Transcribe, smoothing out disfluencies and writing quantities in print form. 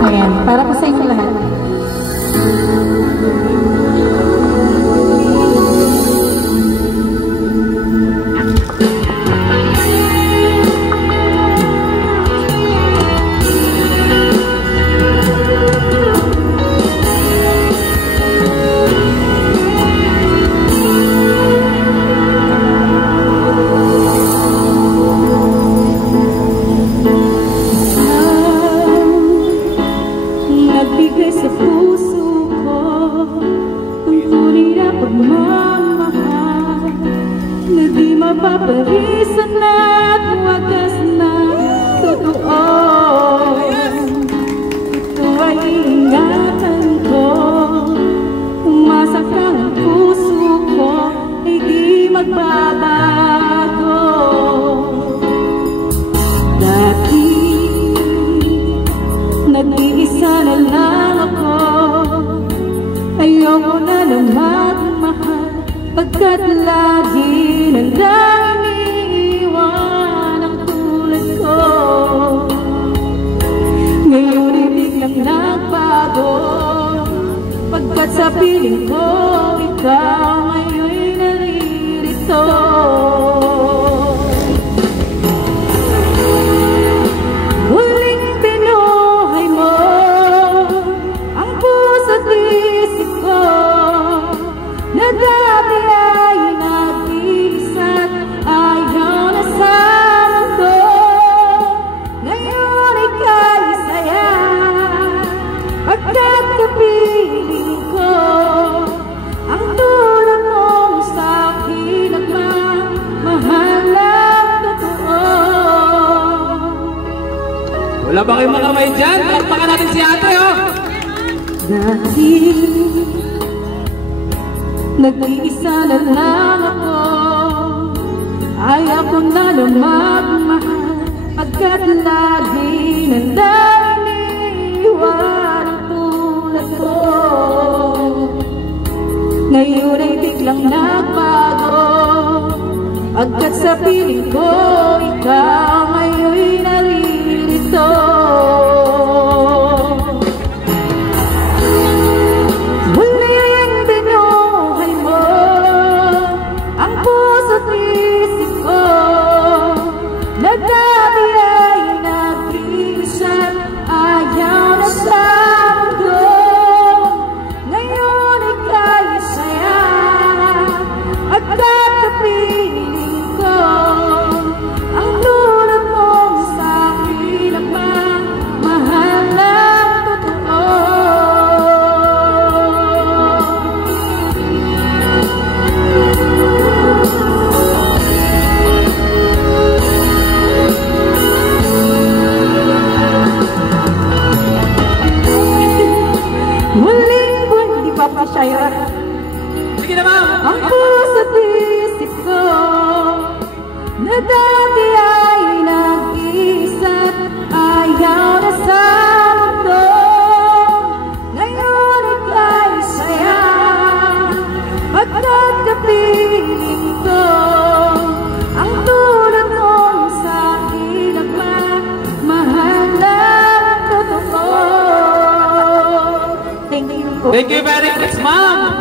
Ayan, para po sa inyo lahat. Sa puso ko ang tunay na pagmamahal na di mapaparisan at wagas na totoo. Ito ay iingatan ko, umasa kang ang puso ko ay di magbabago. Dati nag-iisa na lang ako, ayoko na lang magmahal, pagkat lagi na lang iniiwan ang tulad ko. Ngayon ay biglang nagbago, pagkat sa piling ko ikaw ngayon'y naririto. Wala ba kayong mga kamay dyan? Palakpakan natin si ate, oh! Dati nag-iisa na lang ako, ayaw ko na lang magmahal, pagkat lagi na lang iniiwan ang tulad ko. Ngayon ay biglang nagbago, pagkat sa piling ko ikaw ngayon'y naririto. Muling binuhay mo ang puso't isip ko, na dati ay nag-iisip, ayaw na sa mundo. Ngayon ika'y saya, at kakapiling ko ang tulad mong sa'kin ang mahal ng totoo. Muling buwan, di pa pa siya. Sige na, ma'am! Ang puso't isip ko, na dati ay nag-iisip, ayaw na sa mundo. Ngayon ika'y saya, pagkat kapiling ko ang tulad mong sa'kin ang mahal ng totoo. Thank you po. Thank you very much, ma'am!